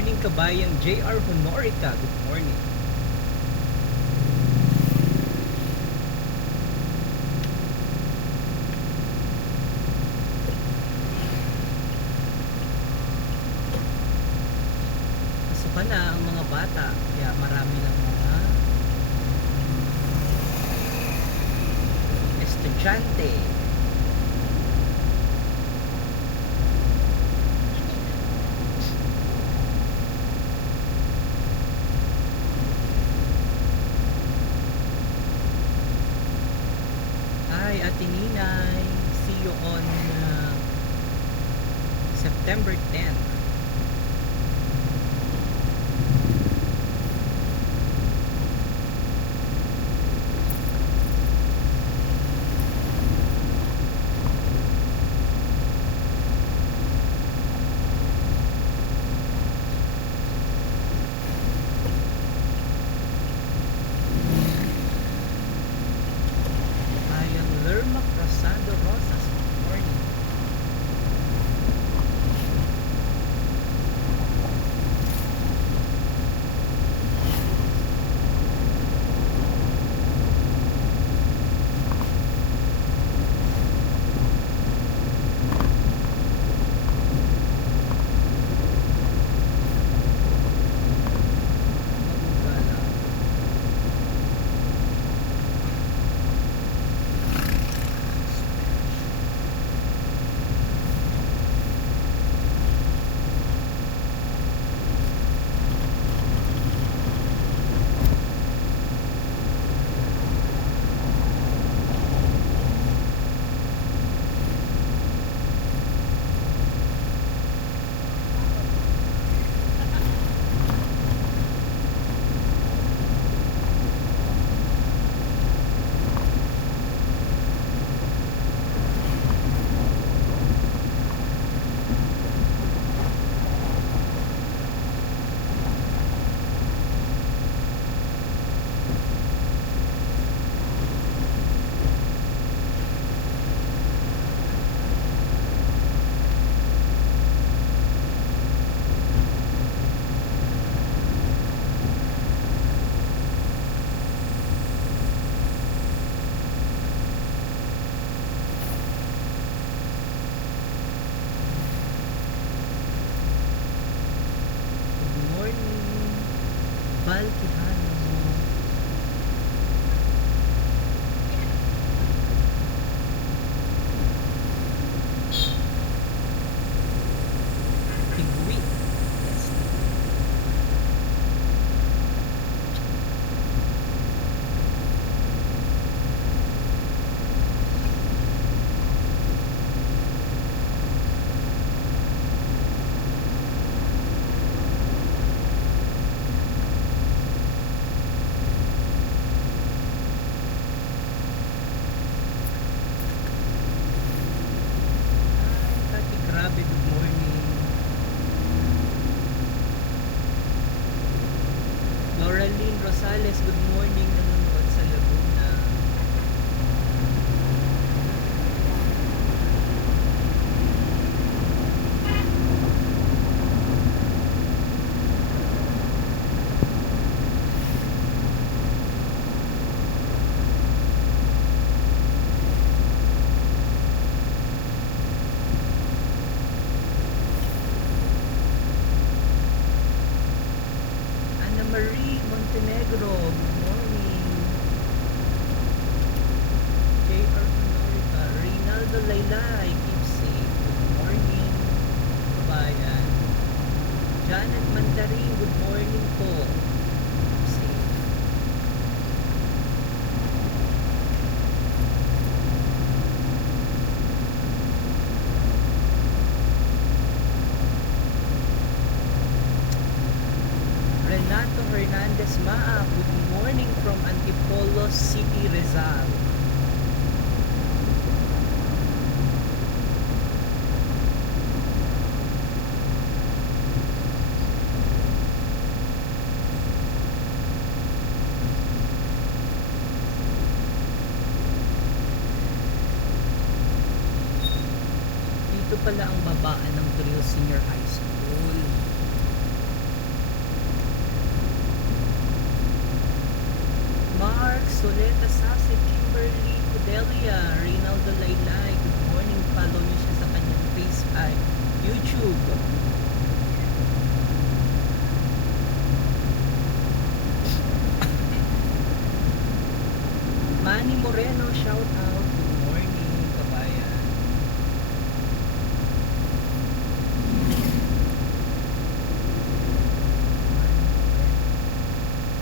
morning, kabayan JR Honorica. Good morning. Pasukan na ang mga bata, kaya marami lang mga estudyante. Hi, Ate Ninay. See you on September 10th. Bayang Lerma Rosado Rosas. Good morning. Mauga lang. Good morning. Val Quijano. Tigwi. Yes. Hi, Kati Grabe. Good morning. Lauraline Rosales. Good morning. Nanonood sa Laguna. Ana Marie Montenegro. Good morning. JR Honorica. Reynaldo Laylay. Keep safe. Good morning, kabayan. Janet Mandarin. Good morning po. Keep safe. Renato Hernandez Maa. Good morning from Antipolo City, Rizal. Dito pala ang babaan ng Trio Senior High School. Soleta Sase, Kimberly Cudelia, Reynaldo Laylay, good morning. Follow niyo siya sa kanyang YouTube. Manny Moreno, shout out. Good morning, kabayan.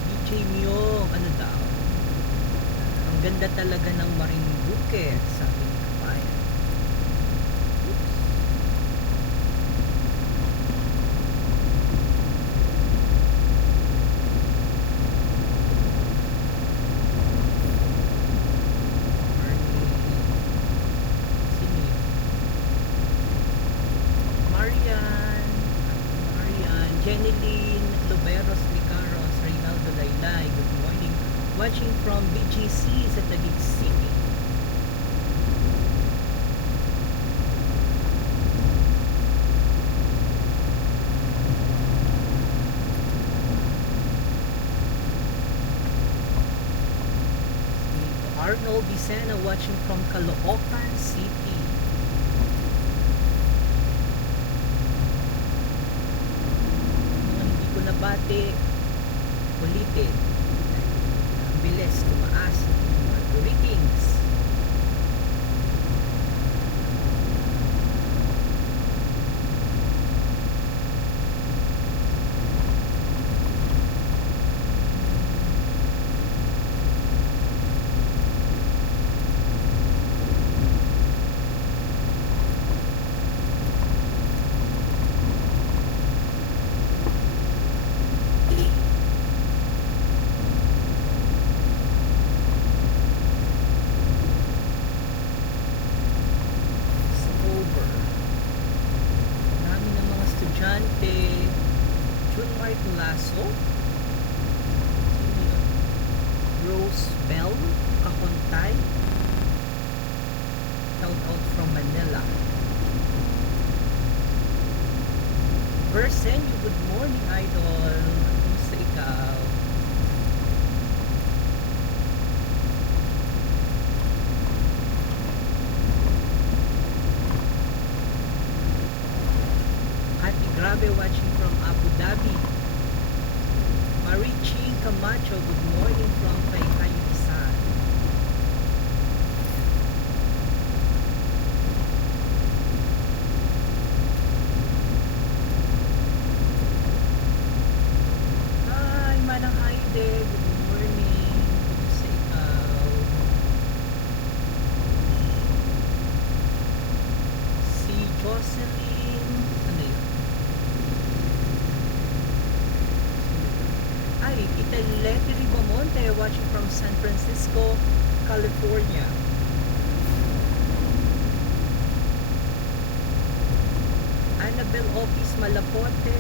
DJ Myong, ano daw? Ang ganda talaga ng Marinduque, sabi ni kabayan. Oops. Jenilyn Luberos Licaros, Reynaldo Laylay, good morning. Watching from BGC sa Taguig City. Arnold Vicena watching from Caloocan City. Nabati ulitin ang bilis tumaas ng ratings. Lasso, Rose Bell, Kahontay, shout out from Manila. Versenyo, good morning idol, kumusta ikaw? Hati Grabe watching from Abu Dhabi. Marichi Camacho, good morning from Taytay Rizal. Hi, Manang Haide, good morning. Kumusta ikaw? Si Jocelyn, ano yun? Tita Leti Ribamonte watching from San Francisco, California. Annabel Opis Malapote,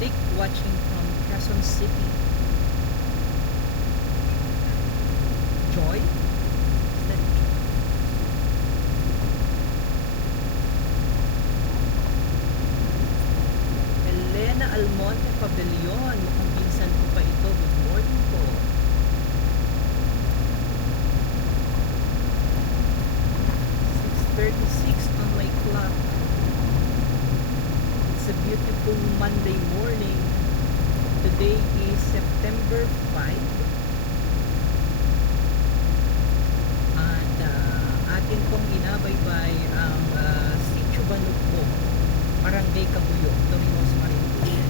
Nick watching from Quezon City. Joy? Is that Joy? Elena Almonte Pabellon, mukhang pinsan ko pa ito. Good morning po. On my clock. It's a beautiful Monday morning. Today is September 5. At atin pong inabaybay ang Sitio Banukbo, Barangay Cabuyog, Torrijos, Marinduque.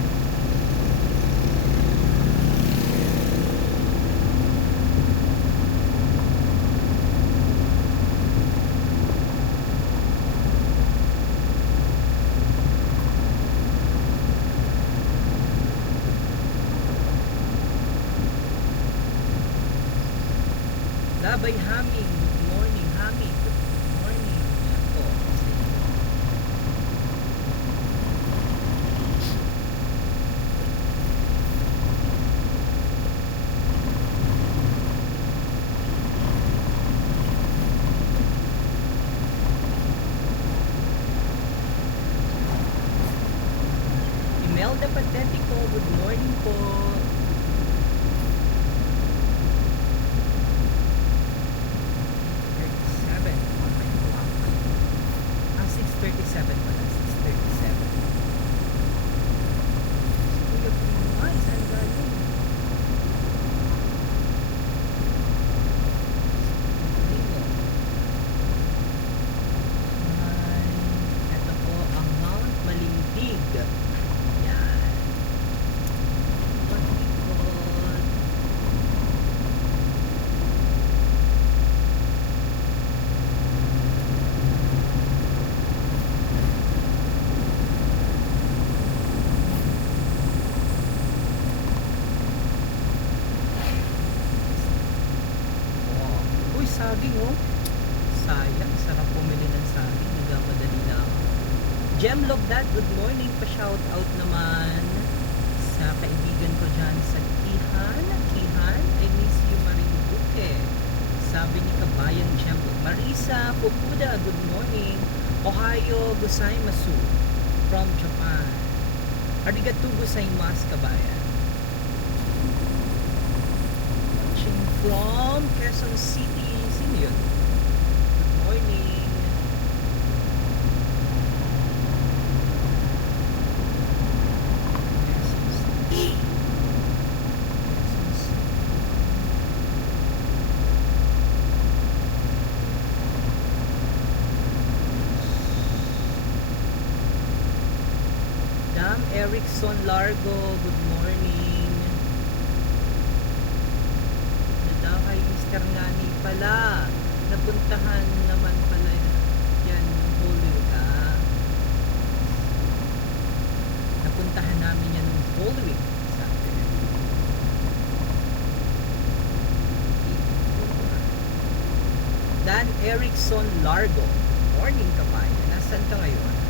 Labay Haming, good morning Haming, good morning. Yan po. Imelda Patetico, good morning po. Lobdad, good morning. Pa-shout out naman sa kaibigan ko dyan sa Kihan. Kihan, I miss you Marinduque. Sabi ni Kabayan Jembo. Marisa Fukuda, good morning. Ohio Gozaimasu from Japan. Arigatou gozaimasu, Kabayan. Watching from Quezon City. Sino yun? Good morning. Quezon City. Quezon City. Dam Erickson Largo, good morning. Daw kay Mr. Ngani pala. Napuntahan naman pala yan ng Holy Week. Napuntahan namin yan ng Holy Week. Sabi. Dan Erickson Largo. Morning kabayan. Nasaan ka ngayon?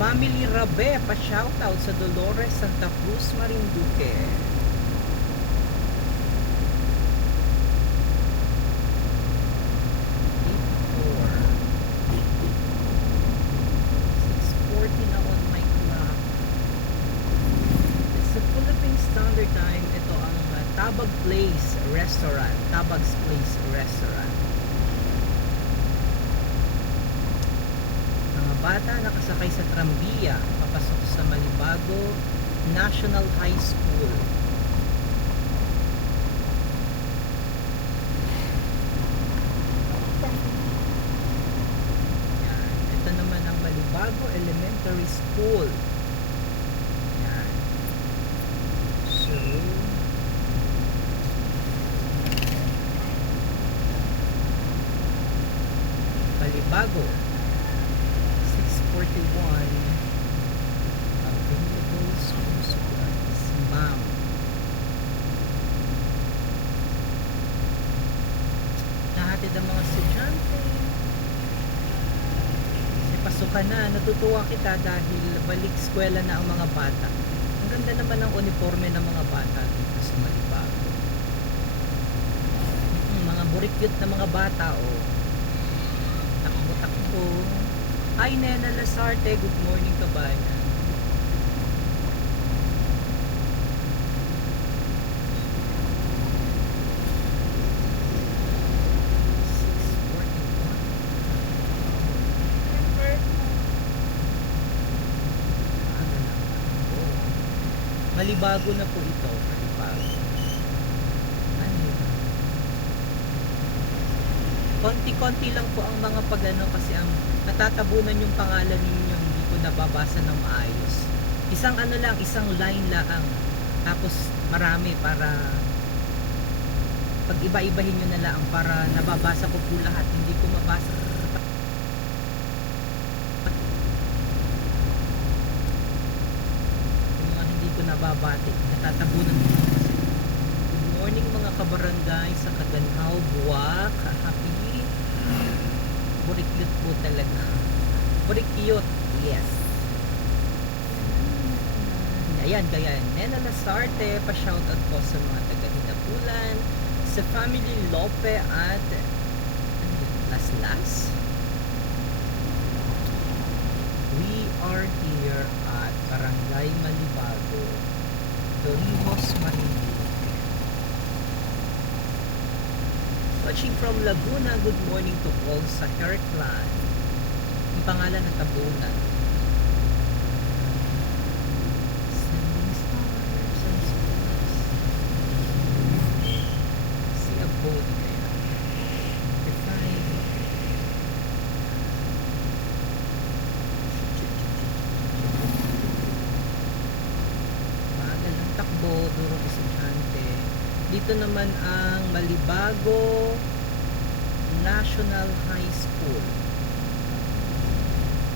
Family Rabe, pa-shoutout sa Dolores Santa Cruz, Marinduque. Na on my clock. It's the Philippine Standard Time. Ito ang Tabag Place Restaurant. Tabag's Place Restaurant. Mga bata nakasakay sa trambiya papasok sa Malibago National High School. Yan. Ito naman ang Malibago Elementary School. Yan. So, Malibago 641 available school supplies. Ma'am. Nahatid ang mga estudyante. Kasi pasukan na. Natutuwa kita dahil balik eskwela na ang mga bata. Ang ganda naman ng uniforme ng mga bata dito sa Malibago. Mga burikyot na mga bata, oh. Takbo-takbo. Hi Nena Lasarte, good morning kabayan. Malibago na po ito, Malibago. Ano yun? Konti-konti lang po ang mga pagano kasi ang natatabunan yung pangalan ninyo hindi ko nababasa ng maayos. Isang ano lang, isang line lang. Tapos marami para pag iba-ibahin nyo na lang para nababasa ko po lahat. Hindi ko mabasa. Yung mga hindi ko nababati, natatabunan ko lang kasi. Good morning mga kabarangay sa Kaganhaw, Buwak, Happy Burikyot po talaga. Burikyot, yes. Ayan, kaya Nena Lasarte, pa-shoutout po sa mga taga-Hinapulan, sa family Lope at Laslas. We are here at Barangay Malibago, Dorimos, Marinduque. Watching from Laguna, good morning to all sa Herclan. Ang pangalan ng tabunan. Sending stars and stars. Si Abodi kaya. Define. Bagal ng takbo, durong estudyante. Dito naman ang Malibago National High School.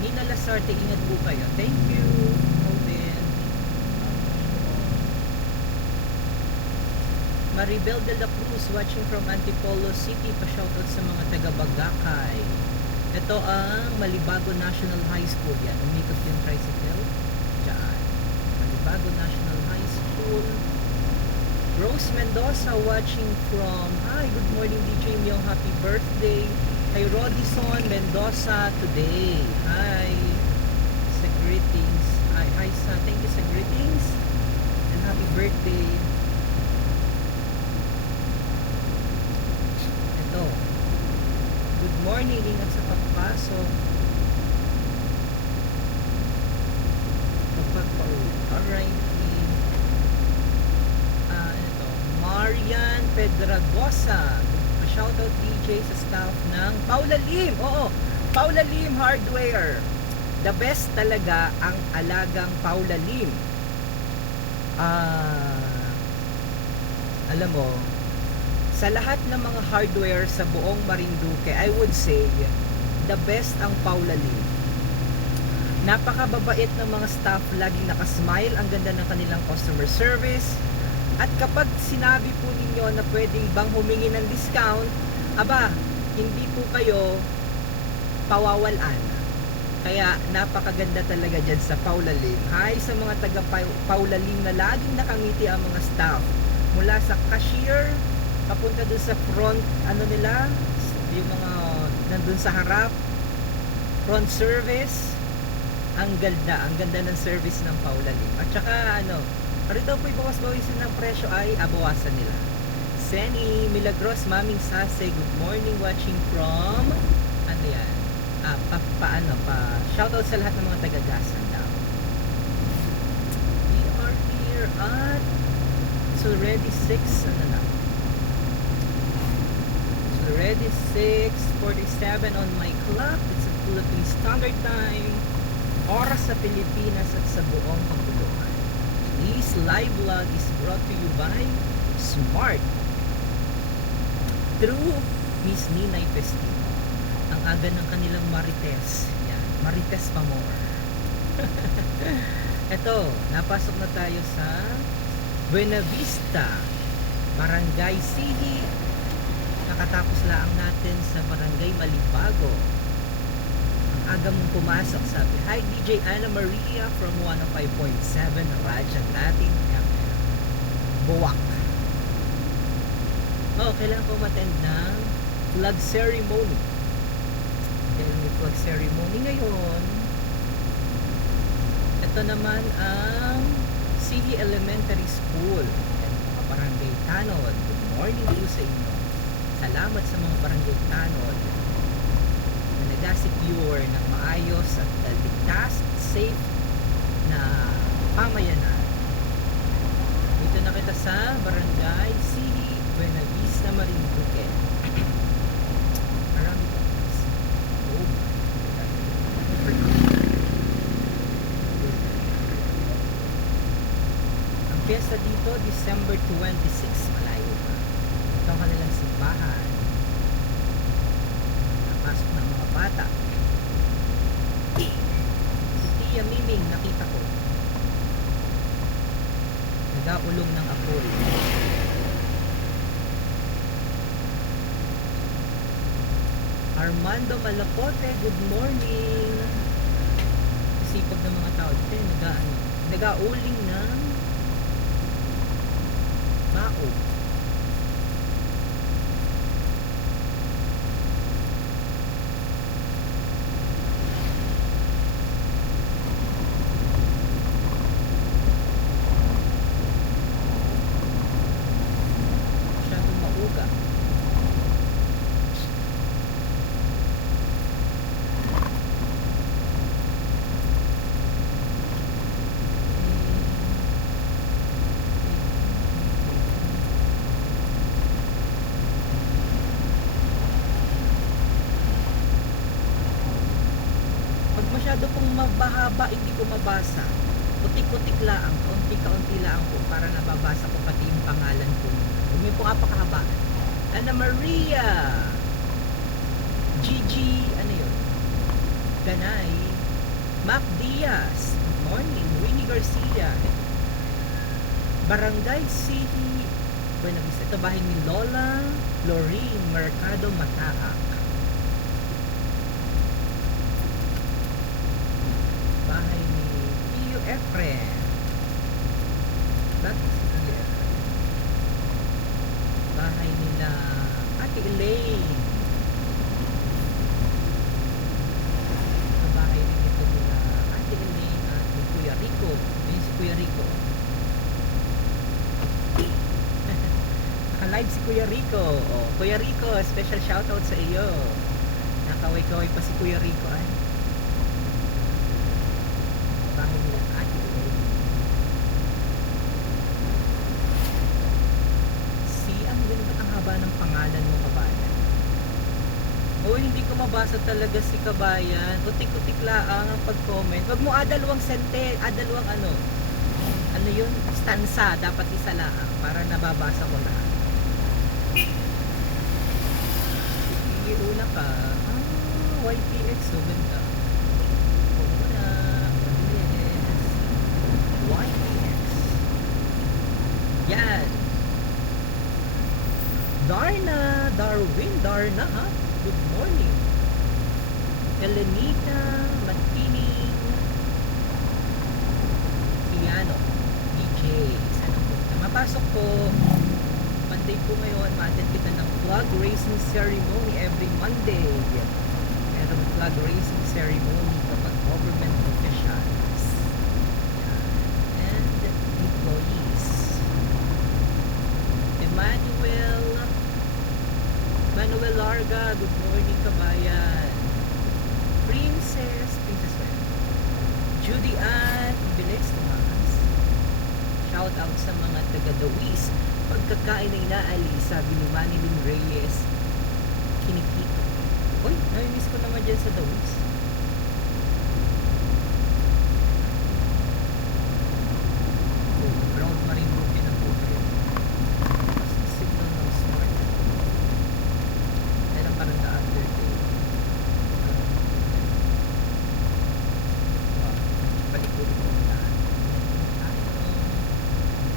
Nina Lasarte, ingat po kayo. Thank you, Oben. Maribel de la Cruz watching from Antipolo City. Pa-shoutout sa mga taga-Bagakay. Ito ang Malibago National High School. Yan, umikot yung tricycle. Diyan. Malibago National High School. Rose Mendoza watching from, hi, good morning DJ Mio, happy birthday. Kay Rodison Mendoza today. Hi. Sa greetings. Hi sa, thank you sa greetings. And happy birthday. Ito. Good morning, ingat sa pagpasok. Kapag pauwi. Alright. Ito. Marian Pedragosa. Shoutout DJ sa staff ng Paula Lim. Oo, Paula Lim Hardware. The best talaga ang alagang Paula Lim. Alam mo, sa lahat ng mga hardware sa buong Marinduque, I would say, the best ang Paula Lim. Napakababait ng mga staff, laging nakasmile, ang ganda ng kanilang customer service. At kapag sinabi po ninyo na pwedeng bang humingi ng discount, aba, hindi po kayo pawawalan. Kaya napakaganda talaga dyan sa Paula Lim. Hi sa mga taga Paula Lim na laging nakangiti ang mga staff. Mula sa cashier, papunta dun sa front, ano nila, yung mga nandun sa harap, front service, ang ganda ng service ng Paula Lim. At saka ano, rito po ibawas-bawisan ng presyo ay abawasan nila. Senny Milagros, Maming Sase, good morning, watching from ano yan? Shoutout sa lahat ng mga taga-gasan daw. We are here at it's already 6 ano na? It's already 6:47 on my clock. It's a Philippine Standard Time. Oras sa Pilipinas at sa buong kapuluan. This live vlog is brought to you by Smart through Miss Ninay Festivo. Ang aga ng kanilang Marites. Yan, Marites pa more. Ito, napasok na tayo sa Buena Vista, Barangay City. Nakatapos lang natin sa Barangay Malibago. Aga mong pumasok, sabi. Hi DJ Ana Maria from 105.7 Radyo natin Buwak. Kailangan ko attend ng flag ceremony. Dahil may flag ceremony ngayon. Ito naman ang City Elementary School. Mga barangay tanod. Good morning po sa inyo. Salamat sa mga barangay tanod na nag-secure ng maayos at ligtas at safe na pamayanan. Dito na kita sa Barangay City, Buena Vista, Marinduque. Marami pa guys. Ang piyesta dito, December 26, malayo pa. Ito ang kanilang simbahan. Pasok ng mga bata. Si Tia Miming nakita ko nag-aulong ng apoy. Armando Malacote, good morning. Sipag ng mga tao dito, nag-auling ng bao. Masyado pong mabahaba, hindi ko mabasa. Putik-putik lang, kaunti-kaunti lang po para nababasa ko pati yung pangalan ko. May pong apakahaba. Ana Maria, Gigi, ano yun? Ganay, Mac Diaz, good morning. Winnie Garcia, Barangay City, Buena Vista. Ito bahay ni Lola Lorraine Mercado Mataak. Bahay ni Pio Efren. Bakit si Pio Efren? Bahay nila Ate Elaine. Sa bahay rin ito nila Ate Elaine at ni Kuya Rico. Yun si Kuya Rico. Naka-live si Kuya Rico. Oh, Kuya Rico, special shoutout sa iyo. Nakaway-kaway pa si Kuya Rico ay. Bahay nila Ate Elaine. Ang ganda, ang haba ng pangalan mo, kabayan. Oh, hindi ko mabasa talaga si kabayan. Utik-utik laang ang pag-comment. Wag mo dalawang dalawang ano yun, stanza, dapat isa laang para nababasa ko na. Sige, una ka. YPX, so ganda. Una, yes. YPX. Yan. Darna, ha? Good morning. Elenita, Matining, Piano, DJ, sana po. Mapasok po, Monday po ngayon, ma-attend kita ng flag raising ceremony every Monday. Merong flag raising ceremony kapag government officials. Yan. And employees. Manuel Larga, good morning kabayan. Princess Well. Judy Ann, bilis tumakas. Shout out sa mga taga-Dawis. Pagkakain ay naali, sabi ni Manilyn Reyes, kinikito. Uy, nami-miss ko naman dyan sa Dawis. Brown Marine Ruby na po rin. Signal ng smart. Parang the other day. Palikurin ko na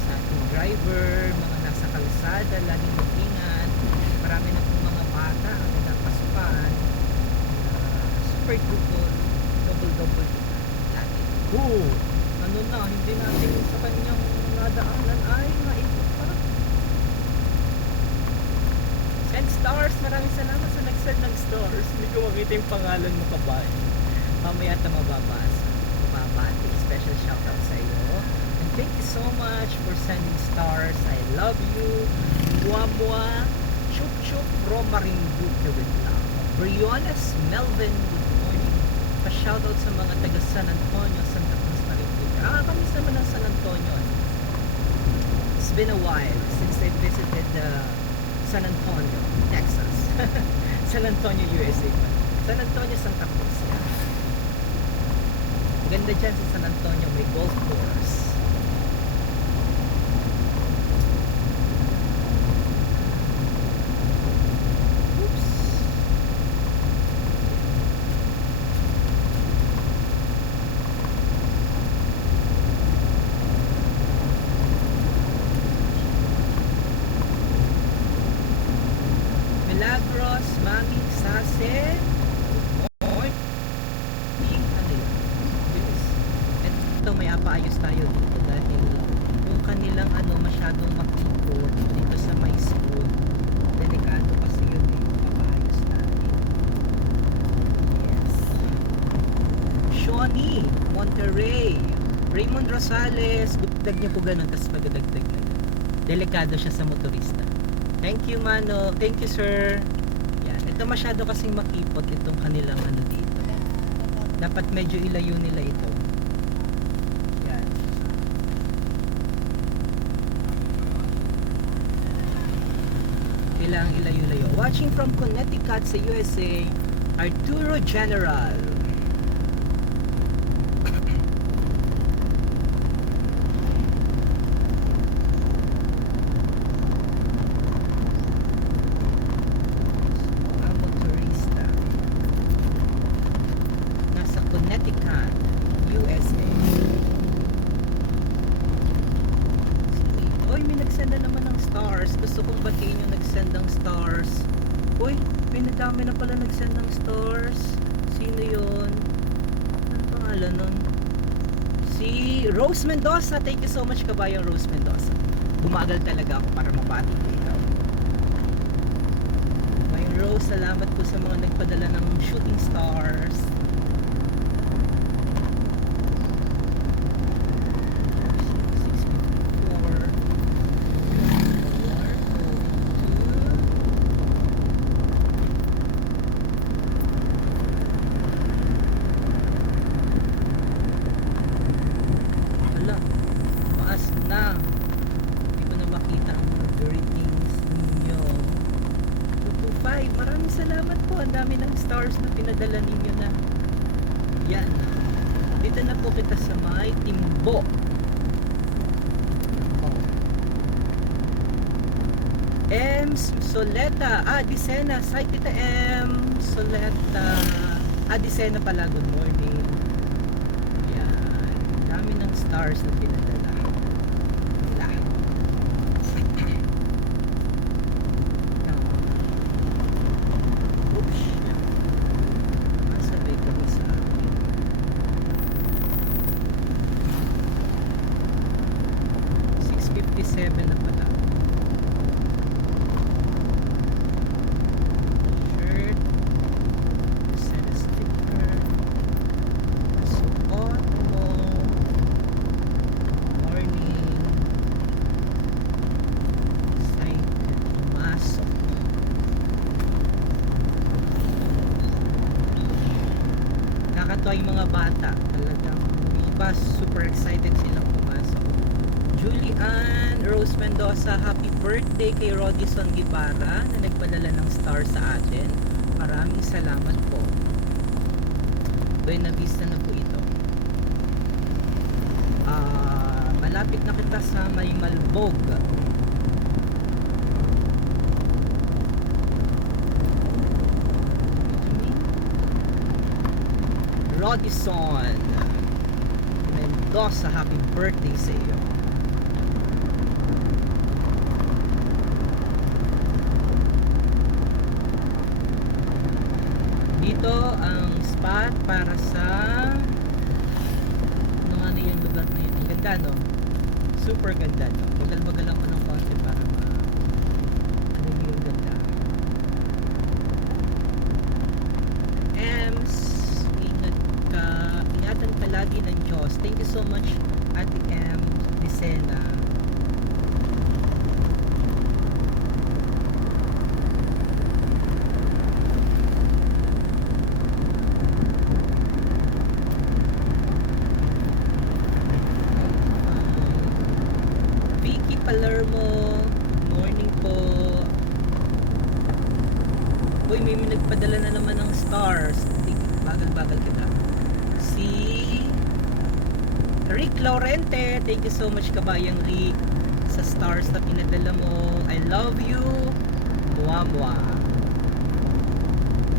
sa ating driver, mga nasa kalsada, laging mag-ingat. Marami na pong mga bata ang pinapasukan. Super double lagi. Ano na, hindi natin sa kanyang nadaanan ay maikot pa. Send stars, maraming salamat sa nag-send ng stars. Hindi ko makita yung pangalan mo, kabayan. Mamaya ito mababati. Special shoutout sa iyo. And thank you so much for sending stars. I love you. Muamua, Chup Chup, from Marinduque with love. Briones Melvin, good morning. Pa-shoutout sa mga taga San Antonio, Santa Cruz, Marinduque. Kamiss naman ng San Antonio. It's been a while since I visited San Antonio, Texas. San Antonio, USA. San Antonio, Santa Cruz. Yeah. Ganda dyan sa San Antonio, may golf course. Oops. Milagros, Mami, Sase, ito may apaayos tayo dito dahil yung kanilang masyadong makikot dito sa may school, delikado kasi yun apaayos natin. Yes. Shawnee, Monterrey, Raymond Rosales, dagdag niyo po ganun, tapos magdagdag na delikado siya sa motorista. Thank you, Mano. Thank you, sir. Yan. Ito masyado kasing makipot itong kanilang dito. Dapat medyo ilayo nila ito. Yan. Kailangang ilayo-layo. Watching from Connecticut sa USA, Arturo General. Connecticut. stars. Gusto kong batiin yung nagsend ng stars. Uy, may nadami na pala nagsend ng stars. Sino yun? Ano pangalan nun? Si Rose Mendoza. Thank you so much, kabayang Rose Mendoza. Bumagal talaga ako para mabati ko ikaw. Kabayang Rose, salamat po sa mga nagpadala ng shooting stars. Maraming salamat po. Ang dami ng stars na pinadala ninyo na. Yan. Dito na po kita sa may Timbo. M. Soleta. Disena. Say Tita M. Soleta. Disena pala. Good morning. Yan. Ang dami ng stars na pinadala. Na pala. Shirt. Send a sticker. Suot mo. Morning. Sign and pumasok. Nakakatawa yung mga bata. Talagang iba super excited silang pumasok. Julian Rose Mendoza, happy birthday kay Rodison Guevara na nagpadala ng star sa atin. Maraming salamat po. Buena Vista na po ito. Malapit na kita sa may Malbog. Rodison Mendoza, happy birthday sa iyo. Dito ang spot para sa ano yung lugar na yun. Ang ganda, no? Super ganda, no? Bagal-bagal ako ng konti para ano yung ganda. Ems, ingatan ka lagi ng Diyos. Thank you so much, Ate M. Dicena. Palermo, good morning po. Uy, may nagpadala na naman ng stars. Bagal-bagal kita. Si Rick Laurente, thank you so much, kabayang Rick, sa stars na pinadala mo. I love you. Muamua.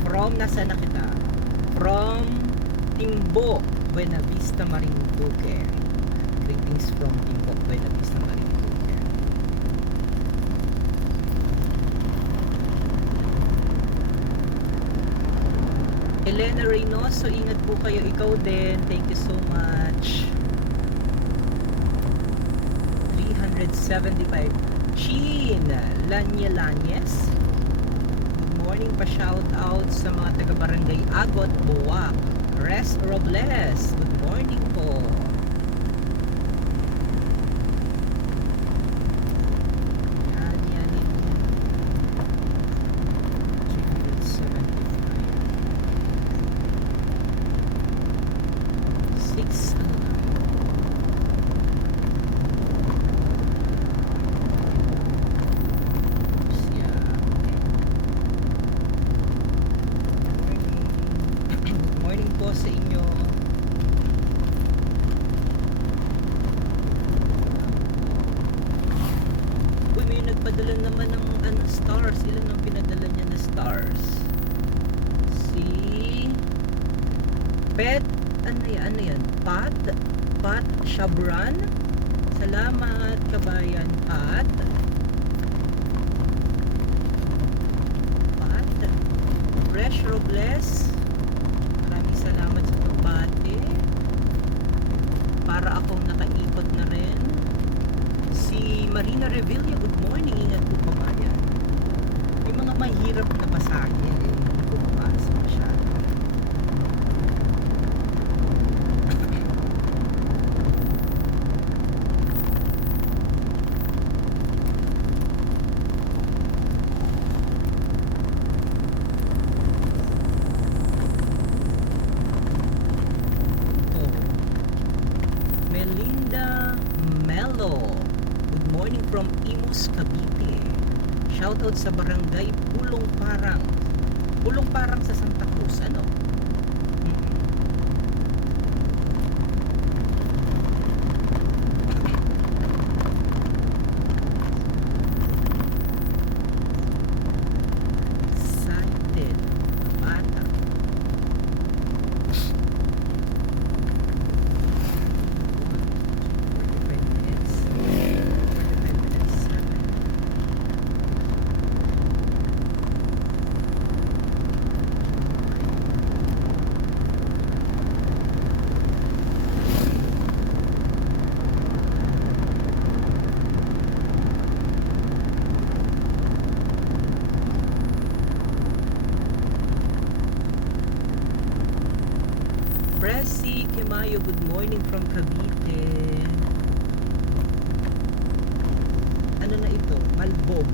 From, nasa na kita? From Timbo, Buena Vista, Marinduque. Greetings from Timbo, Buena Vista, Marinduque. Elena Reynoso, ingat po kayo. Ikaw din. Thank you so much. 375. Chin Lanyes. Good morning pa, shout out sa mga taga Barangay Agot, Buwak. Res Robles, good morning po. Sa inyo. Uy, may nagpadala naman ng stars. Ilan ang pinadala niya na stars? Si Pet, ano yan? Pat Shabran. Salamat, kabayan Pat. Resh Robles, maraming salamat sa pagbati. Para akong nakaikot na rin. Si Marina Revilla, good morning. Ingat po kabayan. May mga mahirap na basahin hindi ko mabasa masyado. Melinda Melo, good morning from Imus, Cavite. Shoutout sa barangay Pulong Parang. Pulong Parang sa Santa Cruz, ano? Excited, bata. Presi Kemayo, good morning from Cavite. Ano na ito? Malbog.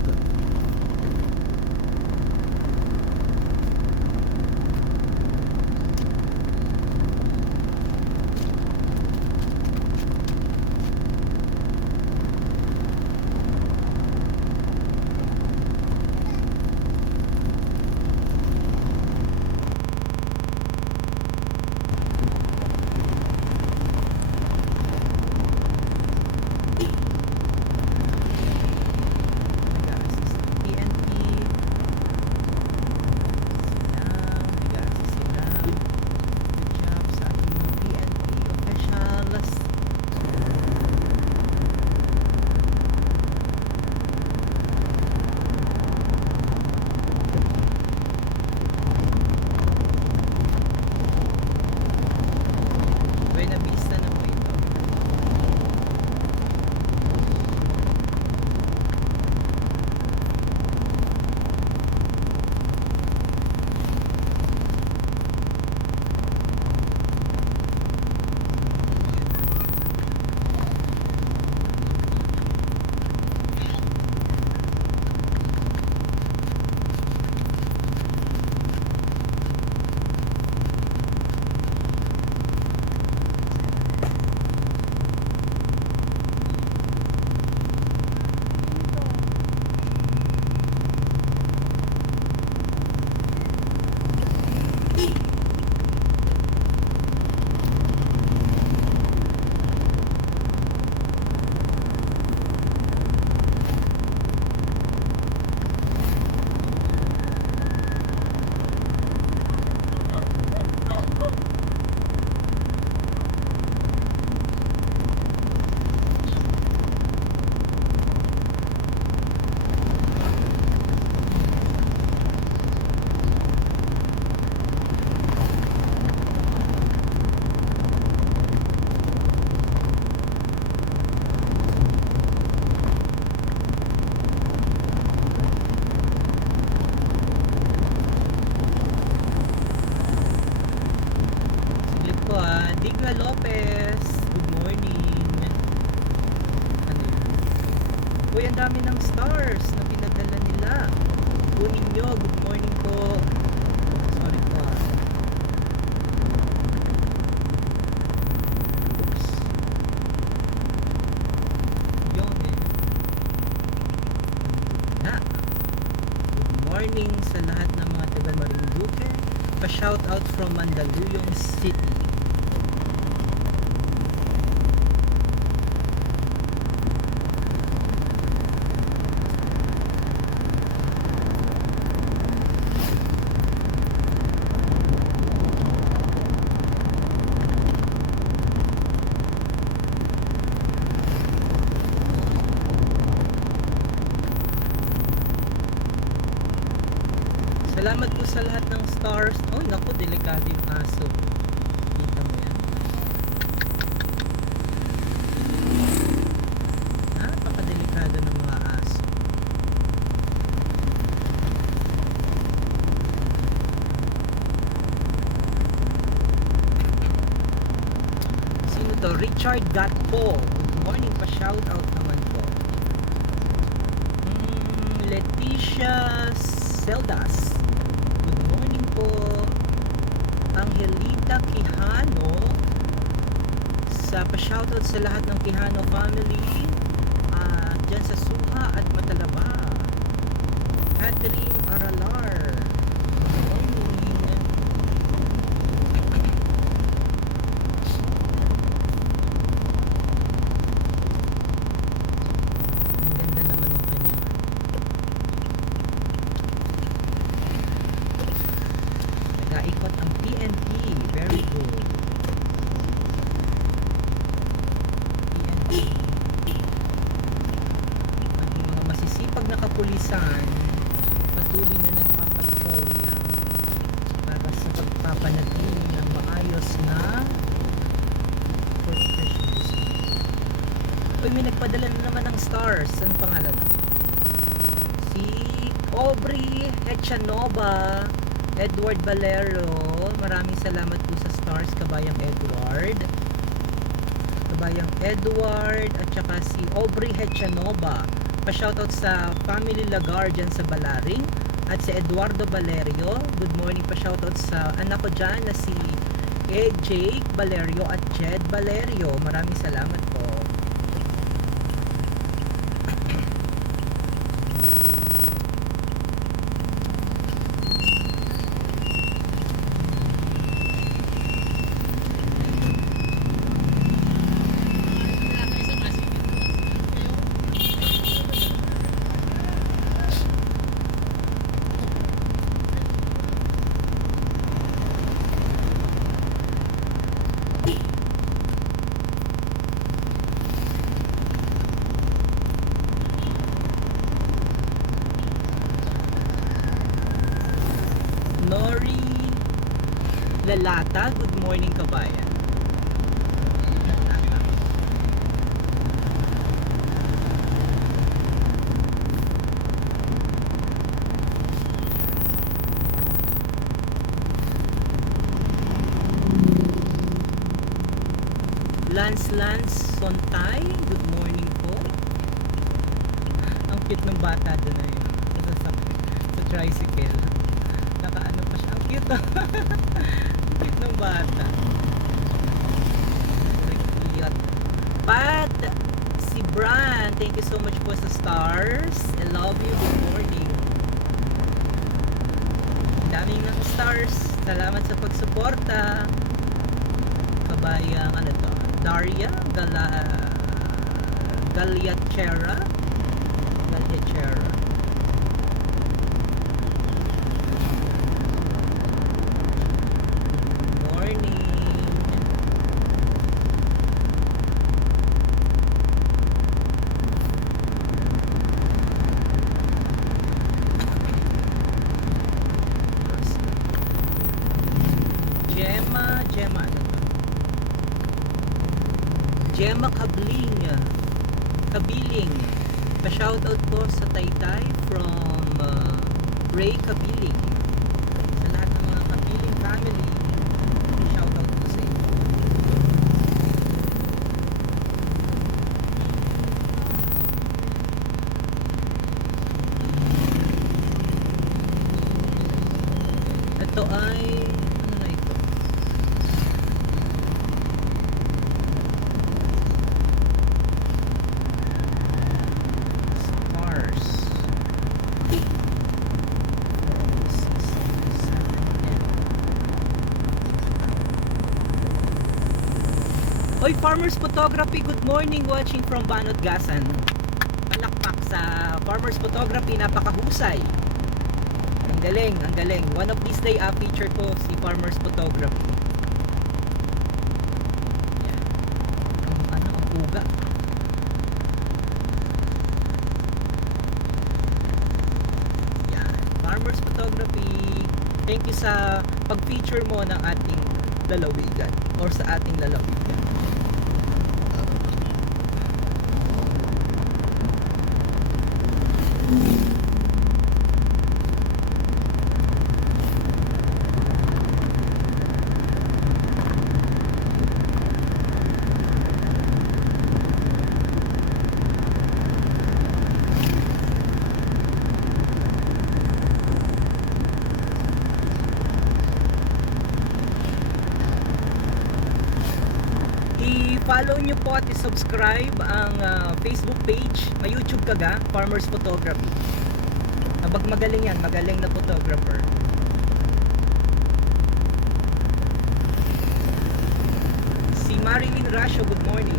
Digla Lopez, good morning. Ano yun? Uy, ang dami ng stars na pinadala nila. Kunin nyo, good morning po. Sorry po. Oops. Yun eh. Na. Good morning sa lahat ng mga taga Marinduque. Pa-shout out from Mandaluyong City. Salamat po sa lahat ng stars. Oh, naku, delikado yung aso. Kita mo yan. Napakadelikado ng mga aso. Sino to? Richard Gatpo. Good morning pa, shout out naman po. Leticia Celdas. Good morning po. Angelita Quijano. Pa-shoutout sa lahat ng Quijano family. Dyan sa Suha at Matalaba. Catherine Aralar. Good morning. Ang ganda naman ng kanya. Nag-aikot ang PNP. Very good. PNP. Ang mga masisipag na kapulisan patuloy na nagpapatrolya para sa pagpapanatili ng maayos na professionalism. Uy, may nagpadala na naman ng stars. Anong pangalan? Si Aubrey Hechanova, Edward Valero. Maraming salamat po sa stars, Kabayang Edward. Kabayang Edward at saka si Aubrey Hechanova. Pa-shoutout sa Family Lagar dyan sa Balaring. At si Eduardo Valerio. Good morning, pa-shoutout sa anak ko dyan na si Jake Valerio at Jed Valerio. Maraming salamat po. Nori Lalata, good morning kabayan. Lance Sontay, good morning po. Ang cute ng bata doon na yun. Sa tricycle. Nakaano pa siya. Ang cute. Ang cute ng bata. Cute. Pat, si Bran, thank you so much po sa stars. I love you. Good morning. Daming ng stars. Salamat sa pagsuporta. Kabayang ano to? Daria Galiachera. Morning. Gemma ano to? Gemma Kabiling. Pa-shoutout po sa Taytay from Ray Kabiling. Sa lahat ng mga Kabiling family, shoutout po sa inyo. Ito ay ano na ito? Oy, Farmers Photography, good morning, watching from Banot Gasan. Palakpak sa Farmers Photography, napakahusay. Ang galing, ang galing. One of these day, feature ko si Farmers Photography. Yan. Ang uga. Yan. Farmers Photography. Thank you sa pag-feature mo ng ating lalawigan or sa ating lalawigan. I-follow nyo po at i-subscribe ang Facebook page. May YouTube kaga, Farmers Photography. Magaling yan, magaling na photographer. Si Marilyn Rasho, good morning.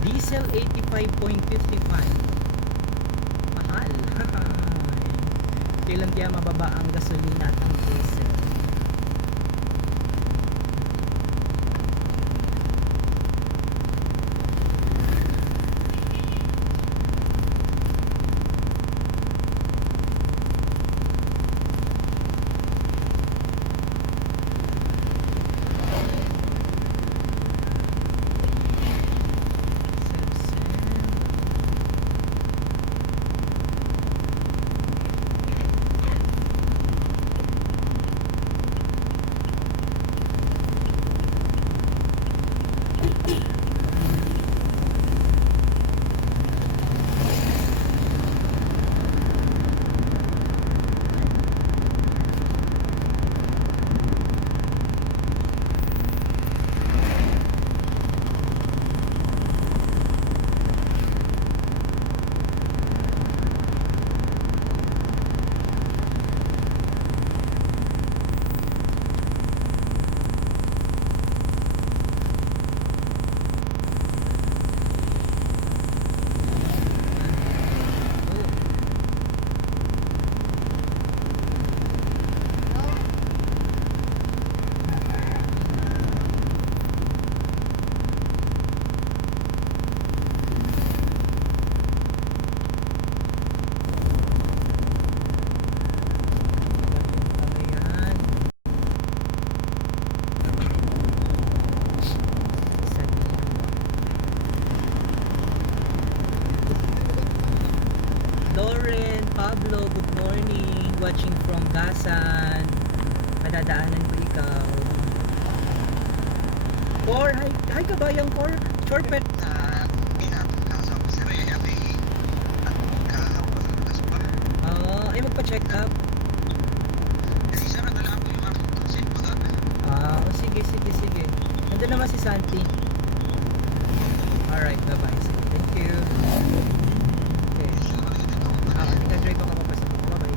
Diesel 85.55. Mahal. Kailan kaya mababa ang gasolina at ang diesel? Lauren, Pablo, good morning. Watching from Gasan. Madadaanan ko ikaw. Cor, hi kabayang Cor. Chorpet. Ay magpa-check up. Sige. Nandun naman si Santi. Alright, bye-bye. Sige, thank you. Okay. Nag-drive ako papasok. Bye-bye.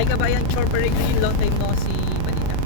Hi kabayang Chor Peregrine. Long time no si Manita.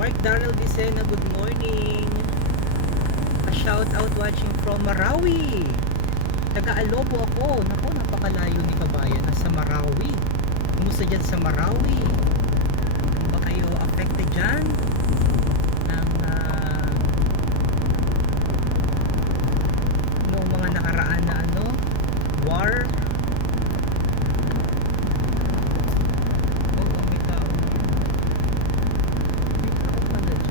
Mark Darrell Vicena, good morning. A shout out watching from Marawi. Taga-Alobo ako. Naku, napakalayo ni kabayan. Nasa Marawi. Kumusta dyan sa Marawi? Kung ba kayo affected dyan? Ng noong mga nakaraan na war? Oh, may tao. May tao pala dyan.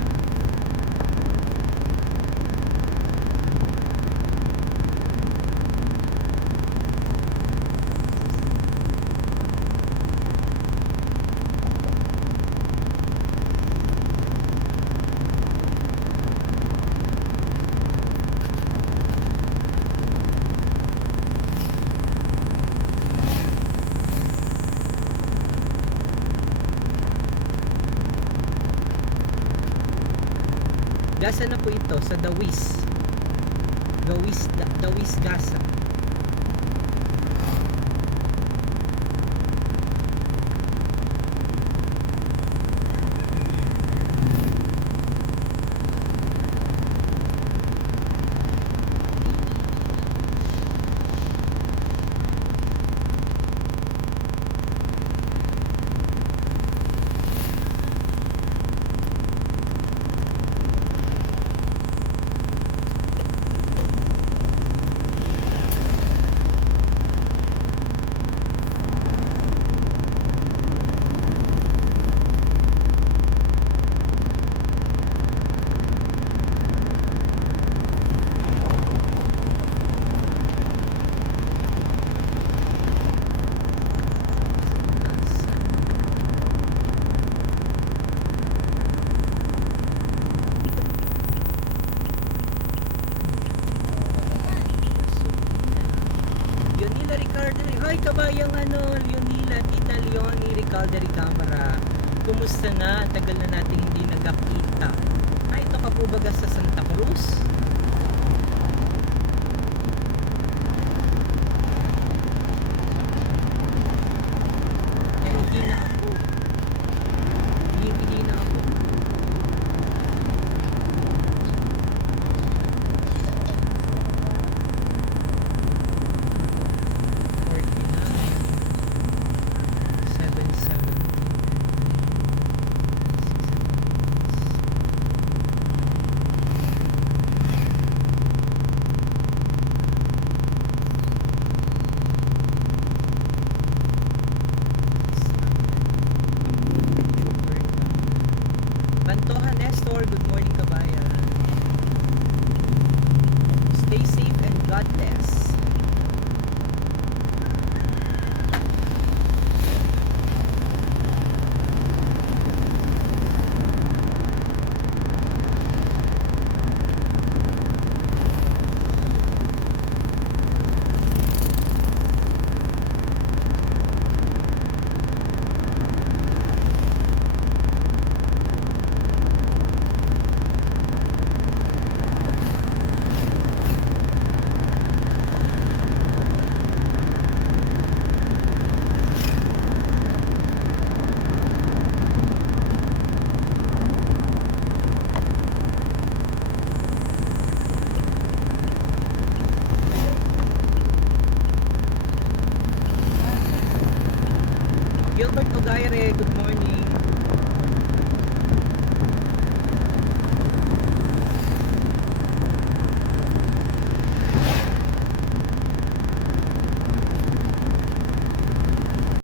Gasa na po ito sa Dawis. Dawis Gasa. Leonila Ricardo, hi kabayang Leonila, Tita Leonie Ricardo Camera. Kumusta na? Tagal na nating hindi nagkakita. Ito ka po baga sa Santa Cruz? Hindi na ako. Hindi na ako. Bantohan Nestor, good morning kabayan. Stay safe and God bless. Gilbert Ogaire, good morning.